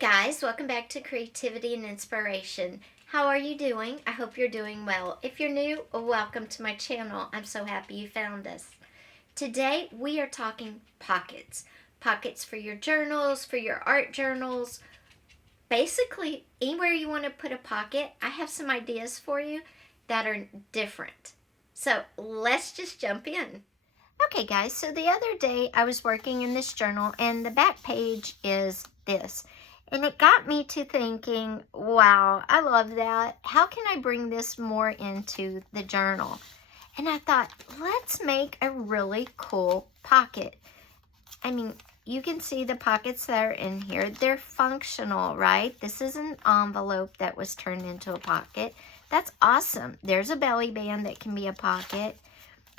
Guys, welcome back to Creativity and Inspiration. How are you doing? I hope you're doing well. If you're new, welcome to my channel. I'm so happy you found us. Today we are talking pockets. Pockets for your journals, for your art journals. Basically, anywhere you want to put a pocket, I have some ideas for you that are different. So let's just jump in. Okay guys, so the other day I was working in this journal and the back page is this. And it got me to thinking, wow, I love that. How can I bring this more into the journal? And I thought, let's make a really cool pocket. I mean, you can see the pockets that are in here. They're functional, right? This is an envelope that was turned into a pocket. That's awesome. There's a belly band that can be a pocket.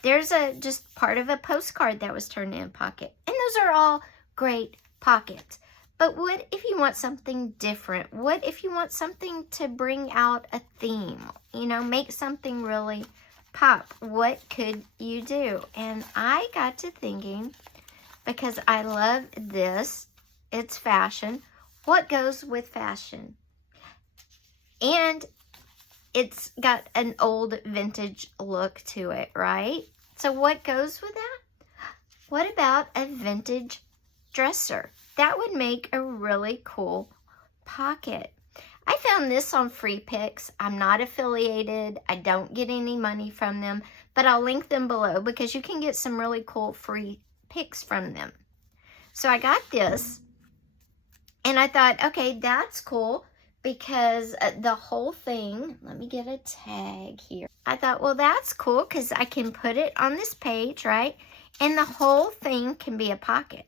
There's just part of a postcard that was turned in a pocket. And those are all great pockets. But what if you want something different? What if you want something to bring out a theme? You know, make something really pop. What could you do? And I got to thinking, because I love this, it's fashion. What goes with fashion? And it's got an old vintage look to it, right? So what goes with that? What about a vintage dresser? That would make a really cool pocket. I found this on Free Picks. I'm not affiliated. I don't get any money from them, but I'll link them below because you can get some really cool free picks from them. So I got this and I thought, okay, that's cool because the whole thing, let me get a tag here. I thought, well, that's cool because I can put it on this page, right? And the whole thing can be a pocket.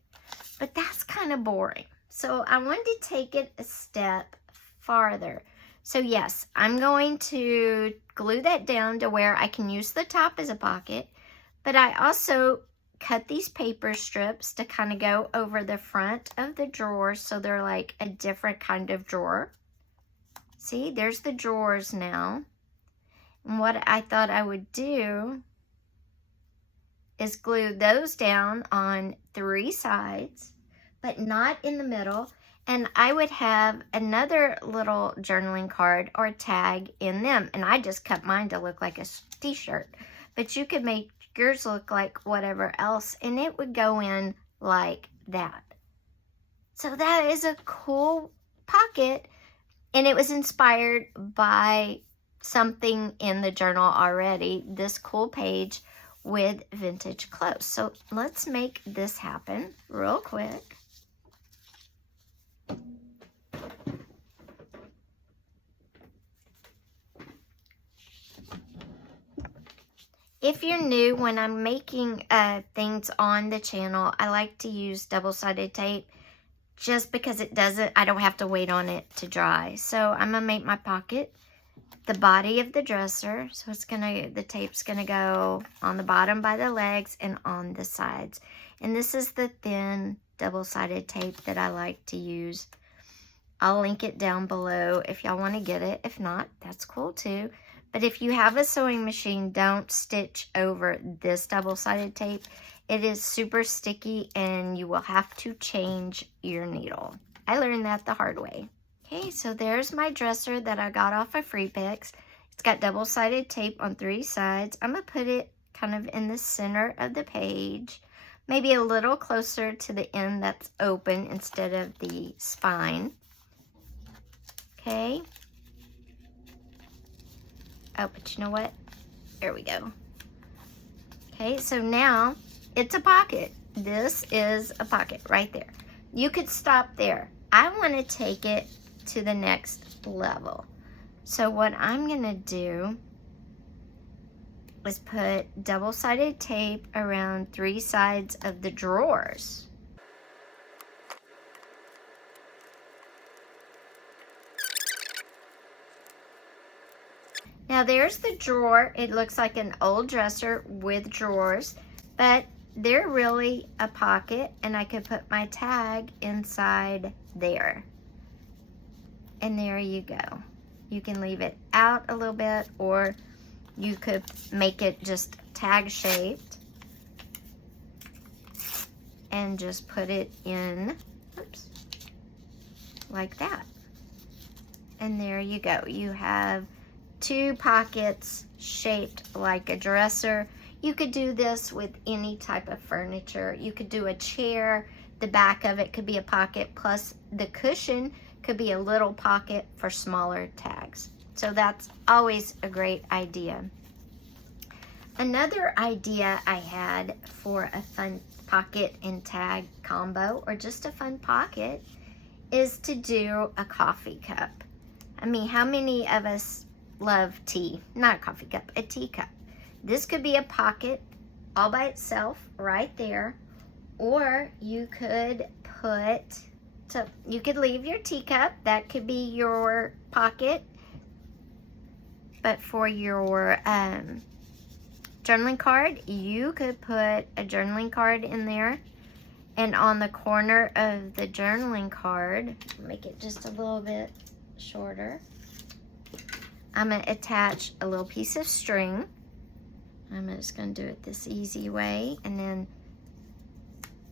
But that's kind of boring. So I wanted to take it a step farther. So yes, I'm going to glue that down to where I can use the top as a pocket. But I also cut these paper strips to kind of go over the front of the drawers so they're like a different kind of drawer. See, there's the drawers now. And what I thought I would do is glue those down on 3 sides, but not in the middle. And I would have another little journaling card or tag in them. And I just cut mine to look like a t-shirt. But you could make yours look like whatever else, and it would go in like that. So that is a cool pocket, and it was inspired by something in the journal already, this cool page with vintage clothes. So let's make this happen real quick. If you're new, when I'm making things on the channel, I like to use double-sided tape just because I don't have to wait on it to dry. So I'm gonna make my pocket the body of the dresser. So the tape's gonna go on the bottom by the legs and on the sides. And this is the thin double-sided tape that I like to use. I'll link it down below if y'all want to get it. If not, that's cool too. But if you have a sewing machine, don't stitch over this double-sided tape. It is super sticky and you will have to change your needle. I learned that the hard way. Okay, so there's my dresser that I got off of Free Picks. It's got double-sided tape on 3 sides. I'm going to put it kind of in the center of the page. Maybe a little closer to the end that's open instead of the spine. Okay. Oh, but you know what? There we go. Okay, so now it's a pocket. This is a pocket right there. You could stop there. I want to take it to the next level. So what I'm going to do is put double-sided tape around 3 sides of the drawers. Now there's the drawer. It looks like an old dresser with drawers, but they're really a pocket, and I could put my tag inside there. And there you go. You can leave it out a little bit, or you could make it just tag shaped and just put it in, oops, like that. And there you go. You have 2 pockets shaped like a dresser. You could do this with any type of furniture. You could do a chair. The back of it could be a pocket, plus the cushion could be a little pocket for smaller tags. So that's always a great idea. Another idea I had for a fun pocket and tag combo, or just a fun pocket, is to do a coffee cup. I mean, how many of us love tea? Not a coffee cup, a teacup. This could be a pocket all by itself right there, or you could you could leave your teacup. That could be your pocket. But for your journaling card, you could put a journaling card in there. And on the corner of the journaling card, make it just a little bit shorter, I'm going to attach a little piece of string. I'm just going to do it this easy way, and then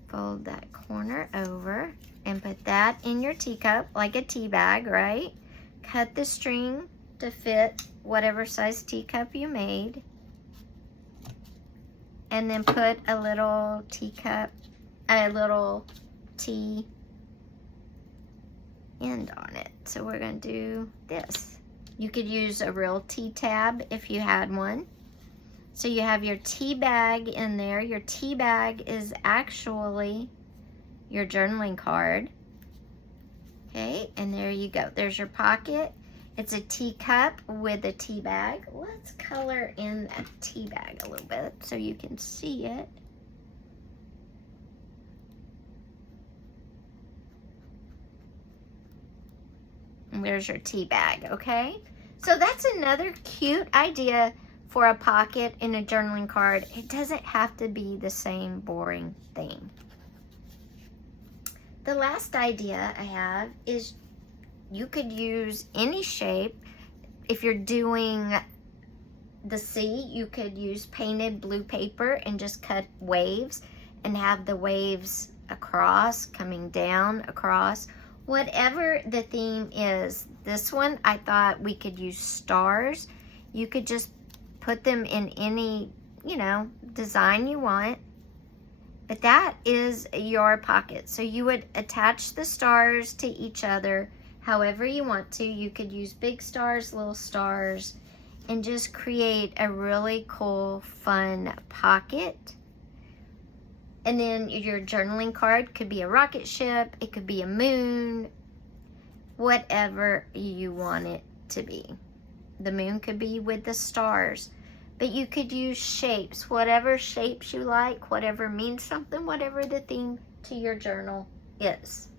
fold that corner over and put that in your teacup like a tea bag, right? Cut the string to fit whatever size teacup you made, and then put a little teacup, a little tea end on it. So we're going to do this. You could use a real tea tab if you had one. So you have your tea bag in there. Your tea bag is actually your journaling card. Okay, and there you go. There's your pocket. It's a teacup with a tea bag. Let's color in that tea bag a little bit so you can see it. And there's your tea bag, okay? So that's another cute idea for a pocket in a journaling card. It doesn't have to be the same boring thing. The last idea I have is you could use any shape. If you're doing the sea, you could use painted blue paper and just cut waves and have the waves across, coming down, across. Whatever the theme is. This one, I thought we could use stars. You could just put them in any, design you want. But that is your pocket. So you would attach the stars to each other however you want to. You could use big stars, little stars, and just create a really cool, fun pocket. And then your journaling card could be a rocket ship, it could be a moon, whatever you want it to be. The moon could be with the stars. But you could use shapes, whatever shapes you like, whatever means something, whatever the theme to your journal is.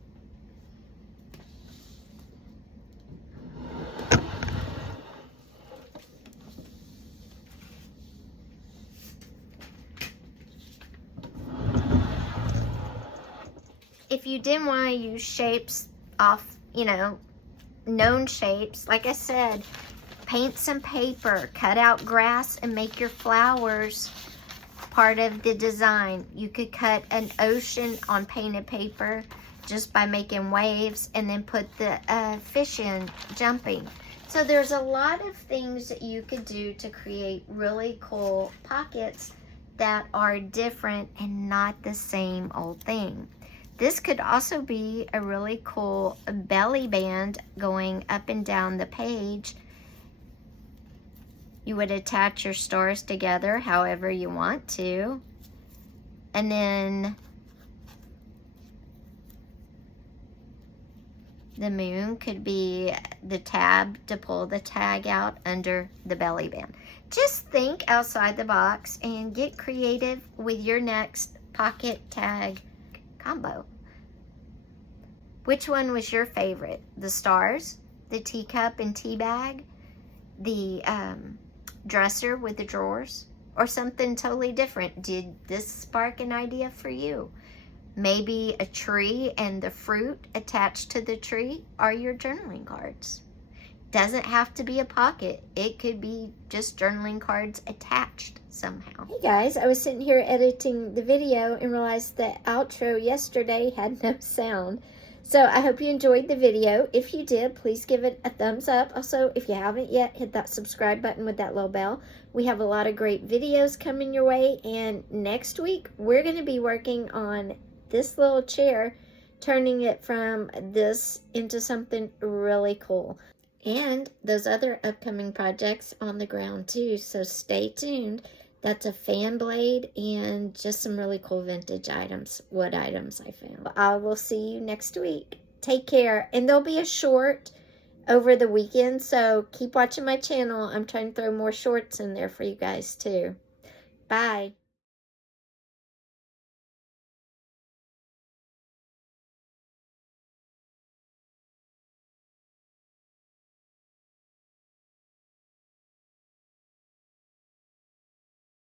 If you didn't want to use shapes off, known shapes, like I said, paint some paper, cut out grass, and make your flowers part of the design. You could cut an ocean on painted paper just by making waves, and then put the fish in jumping. So there's a lot of things that you could do to create really cool pockets that are different and not the same old thing. This could also be a really cool belly band going up and down the page. You would attach your stars together however you want to. And then the moon could be the tab to pull the tag out under the belly band. Just think outside the box and get creative with your next pocket tag combo. Which one was your favorite? The stars, the teacup and tea bag, the dresser with the drawers, or something totally different? Did this spark an idea for you? Maybe a tree and the fruit attached to the tree are your journaling cards. Doesn't have to be a pocket. It could be just journaling cards attached somehow. Hey guys, I was sitting here editing the video and realized the outro yesterday had no sound. So I hope you enjoyed the video. If you did, please give it a thumbs up. Also, if you haven't yet, hit that subscribe button with that little bell. We have a lot of great videos coming your way. And next week, we're going to be working on this little chair, turning it from this into something really cool. And those other upcoming projects on the ground too. So stay tuned. That's a fan blade and just some really cool vintage items, wood items I found. I will see you next week. Take care. And there'll be a short over the weekend, so keep watching my channel. I'm trying to throw more shorts in there for you guys too. Bye.